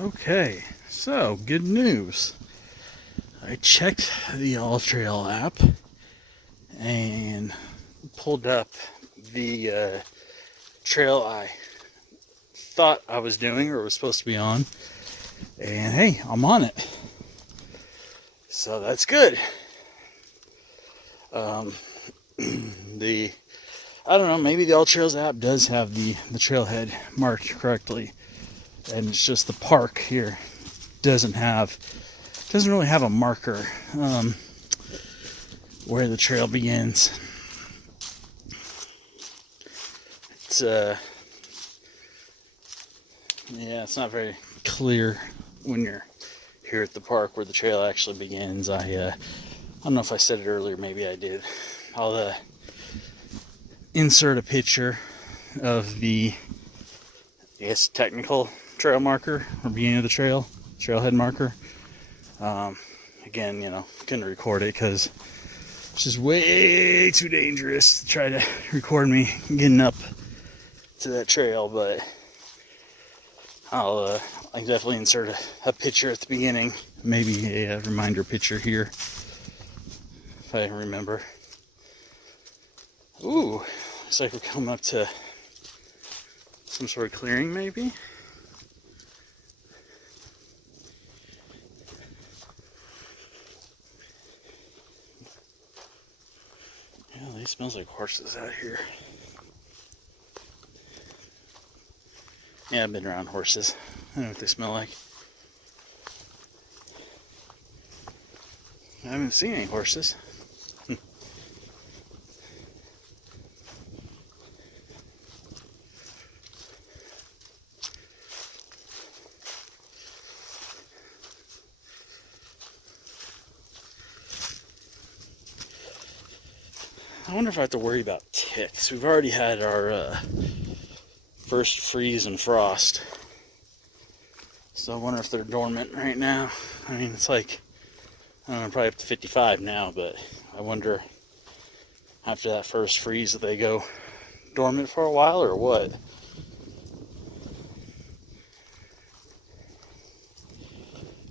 Okay, so good news. I checked the AllTrails app and pulled up the trail I thought I was doing or was supposed to be on, and hey, I'm on it. So that's good. I don't know, maybe the AllTrails app does have the trailhead marked correctly, and it's just the park here doesn't really have a marker where the trail begins. It's it's not very clear when you're here at the park where the trail actually begins. I don't know if I said it earlier, maybe I did. I'll insert a picture of the, I guess, technical trail marker or beginning of the trailhead marker. Again, couldn't record it because it's just way too dangerous to try to record me getting up to that trail, but I can definitely insert a picture at the beginning, maybe a reminder picture here if I remember. Ooh, looks like we're coming up to some sort of clearing, maybe. Yeah, they smells like horses out here. Yeah, I've been around horses. I know what they smell like. I haven't seen any horses. I wonder if I have to worry about ticks. We've already had our first freeze and frost. So I wonder if they're dormant right now. I mean, it's like, I don't know, probably up to 55 now, but I wonder after that first freeze if they go dormant for a while or what.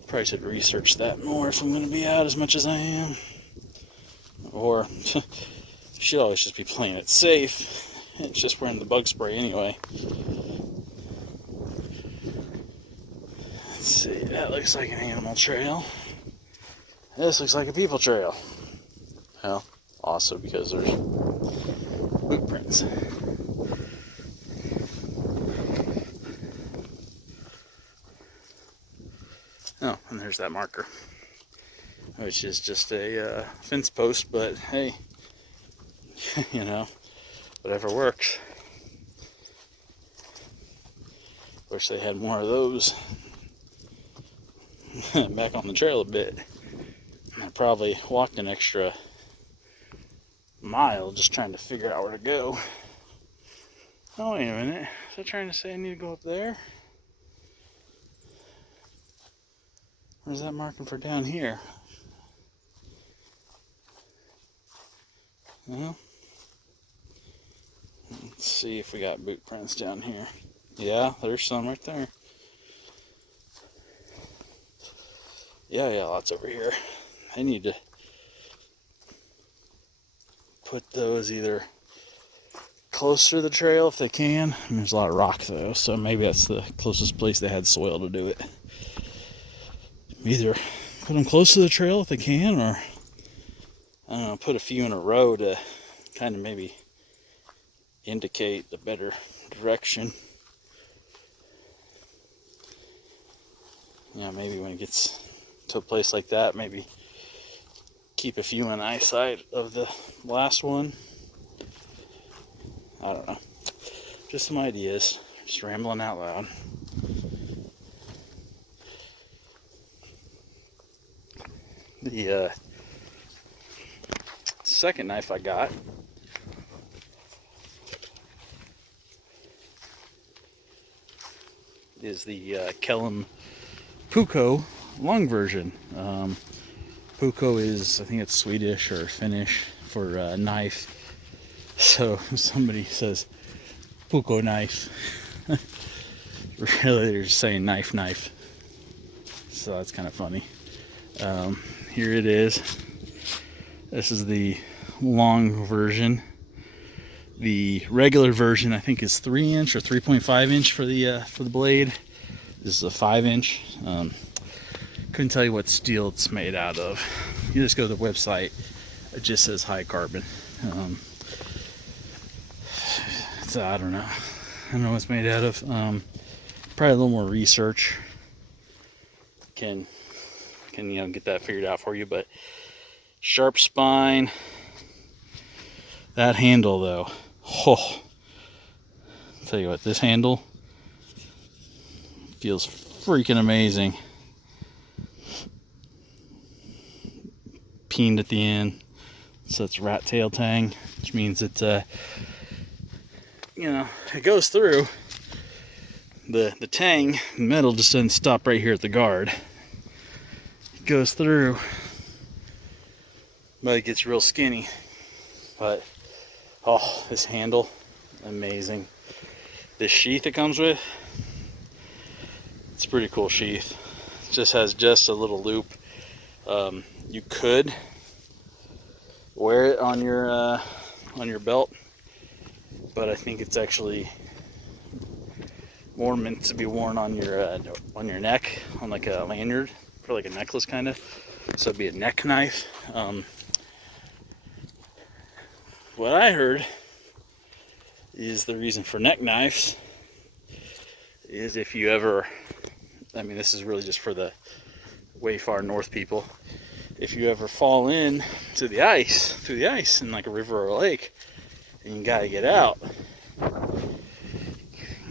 Probably should research that more if I'm going to be out as much as I am. Or should always just be playing it safe. It's just wearing the bug spray anyway. Let's see, that looks like an animal trail. This looks like a people trail. Well, also because there's boot prints. Oh, and there's that marker, which is just a fence post, but hey, whatever works. Wish they had more of those back on the trail a bit. I probably walked an extra mile just trying to figure out where to go. Oh, wait a minute. Is that trying to say I need to go up there? Or is that marking for down here? Well, let's see if we got boot prints down here. Yeah, there's some right there. Yeah, lots over here. I need to put those either closer to the trail if they can. I mean, there's a lot of rock though, so maybe that's the closest place they had soil to do it. Either put them close to the trail if they can, or I don't know, put a few in a row to kind of maybe indicate the better direction. Maybe when it gets to a place like that, maybe keep a few in eyesight of the last one. I don't know. Just some ideas. Just rambling out loud. The second knife I got is the Kellam Puuko long version. Puuko is, I think it's Swedish or Finnish for knife. So if somebody says Puuko knife, really they're just saying knife. so that's kind of funny. Here it is. This is the long version. The regular version, I think, is 3-inch or 3.5 inch for the blade. This is a 5-inch. Couldn't tell you what steel it's made out of. You just go to the website. It just says high carbon. So I don't know. I don't know what it's made out of. Probably a little more research can get that figured out for you. But sharp spine. That handle though. Oh, I'll tell you what, this handle feels freaking amazing. Peened at the end, so it's rat tail tang, which means it it goes through. The tang, the metal just doesn't stop right here at the guard. It goes through, but it gets real skinny. But oh, this handle, amazing. This sheath it comes with, it's a pretty cool sheath. It just has just a little loop. You could wear it on your belt, but I think it's actually more meant to be worn on your neck, on like a lanyard, for like a necklace kind of. So it'd be a neck knife. What I heard is the reason for neck knives is if you ever, I mean, this is really just for the way far north people. If you ever fall in to the ice, through the ice in like a river or a lake, and you gotta get out,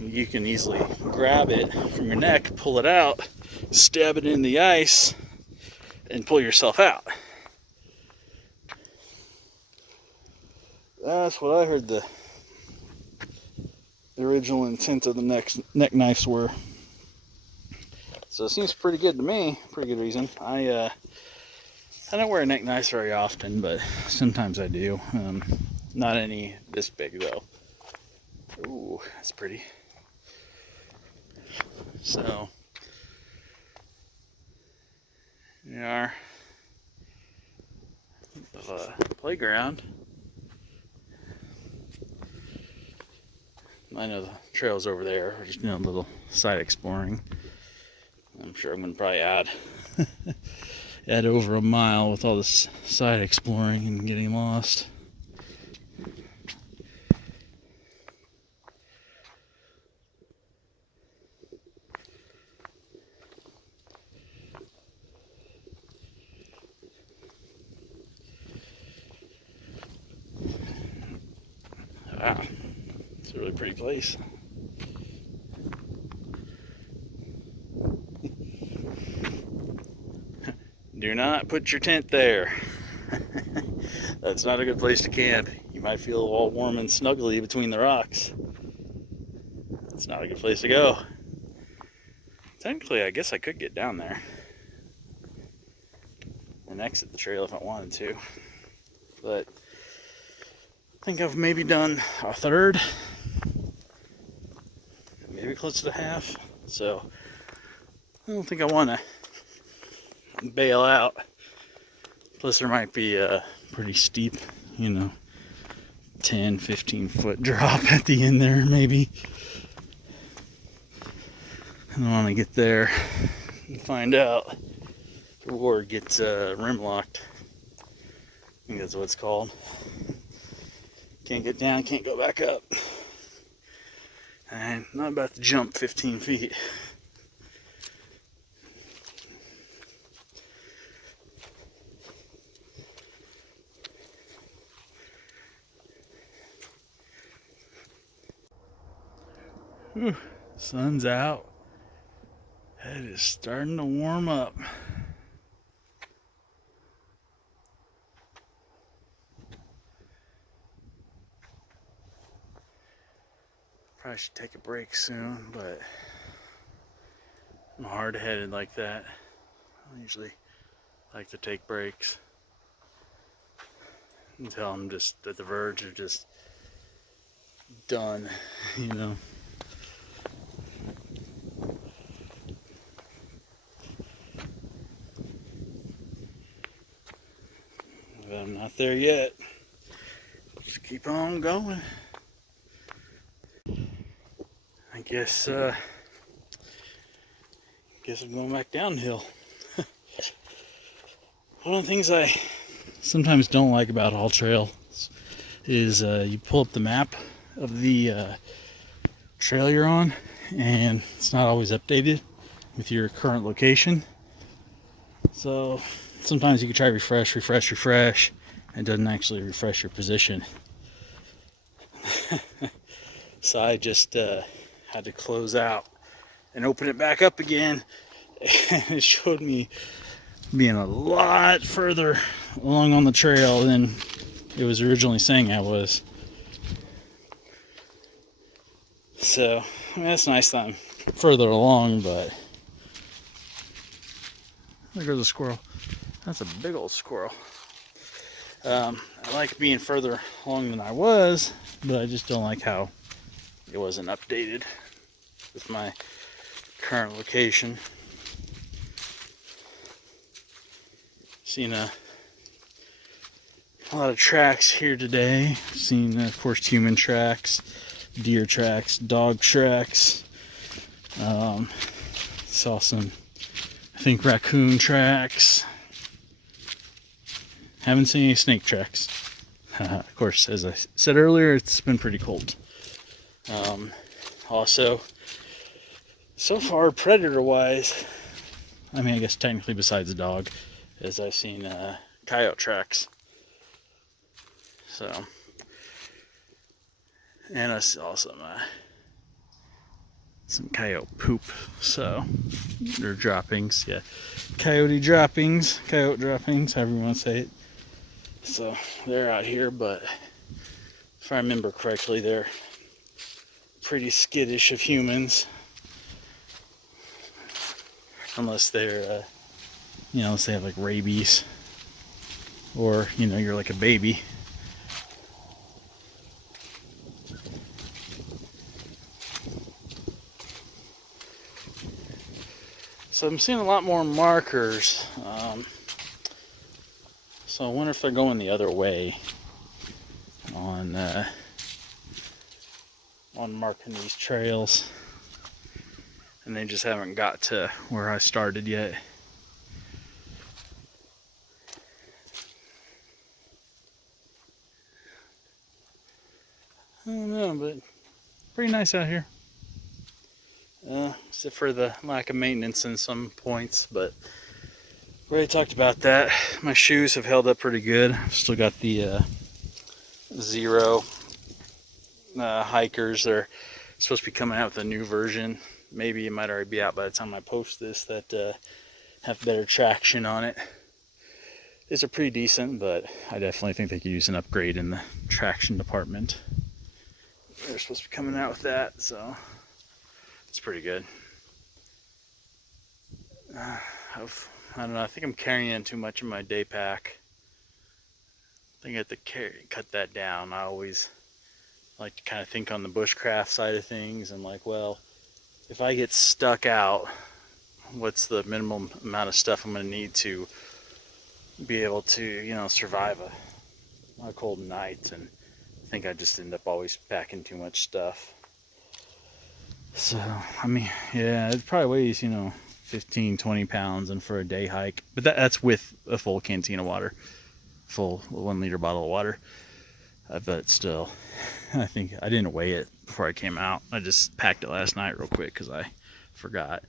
you can easily grab it from your neck, pull it out, stab it in the ice, and pull yourself out. That's what I heard the original intent of the neck knives were. So it seems pretty good to me. Pretty good reason. I don't wear neck knives very often, but sometimes I do. Not any this big though. Ooh, that's pretty. So we are playground. I know the trail's over there. We're just doing a little side exploring. I'm sure I'm going to probably add over a mile with all this side exploring and getting lost. Wow, it's a really pretty place. Do not put your tent there. That's not a good place to camp. You might feel all warm and snuggly between the rocks. It's not a good place to go. Technically, I guess I could get down there and exit the trail if I wanted to. But I think I've maybe done a third, maybe close to half. So I don't think I want to bail out. Plus there might be a pretty steep, 10-15 foot drop at the end there maybe. I don't want to get there and find out or get rim locked. I think that's what it's called. Can't get down, can't go back up. And not about to jump 15 feet. Whew, sun's out. It is starting to warm up. Probably should take a break soon, but I'm hard-headed like that. I usually like to take breaks until I'm just at the verge of just done, but I'm not there yet. Just keep on going. I guess I'm going back downhill. One of the things I sometimes don't like about AllTrails is you pull up the map of the trail you're on, and it's not always updated with your current location. So sometimes you can try refresh, and it doesn't actually refresh your position. So I just had to close out and open it back up again, and it showed me being a lot further along on the trail than it was originally saying I was. So, I mean, that's nice that I'm further along, but there goes a squirrel. That's a big old squirrel. I like being further along than I was, but I just don't like how it wasn't updated with my current location. Seen a lot of tracks here today. Seen, of course, human tracks, deer tracks, dog tracks. Saw some, I think, raccoon tracks. Haven't seen any snake tracks. Of course, as I said earlier, it's been pretty cold. Also, so far, predator-wise, I mean, I guess technically besides the dog, is I've seen coyote tracks. So, and I saw some coyote poop. So, or droppings, yeah, coyote droppings, however you want to say it. So they're out here, but if I remember correctly, they're pretty skittish of humans, unless they're unless they have like rabies, or you're like a baby. So I'm seeing a lot more markers, so I wonder if they're going the other way on marking these trails, and they just haven't got to where I started yet. I don't know, but pretty nice out here. Except for the lack of maintenance in some points, but we already talked about that. My shoes have held up pretty good. I've still got the Zero hikers. They're supposed to be coming out with a new version. Maybe it might already be out by the time I post this, that have better traction on it. These are pretty decent, but I definitely think they could use an upgrade in the traction department. They're supposed to be coming out with that, so it's pretty good. I don't know, I think I'm carrying in too much in my day pack. I think I have to cut that down. I always like to kind of think on the bushcraft side of things, and like, well, if I get stuck out, what's the minimum amount of stuff I'm going to need to be able to, survive a cold night? And I think I just end up always packing too much stuff. So, I mean, yeah, it probably weighs, 15, 20 pounds, and for a day hike. But that's with a full canteen of water, full 1 liter bottle of water. But still, I think I didn't weigh it before I came out. I just packed it last night real quick because I forgot.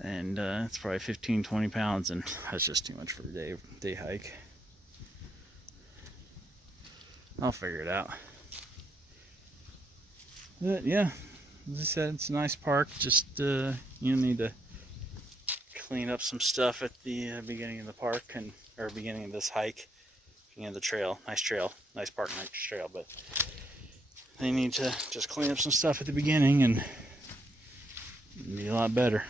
And it's probably 15, 20 pounds, and that's just too much for a day hike. I'll figure it out. But yeah, as I said, it's a nice park. Just need to clean up some stuff at the beginning of the park, or beginning of this hike, beginning of the trail. Nice park, nice trail. But they need to just clean up some stuff at the beginning and be a lot better.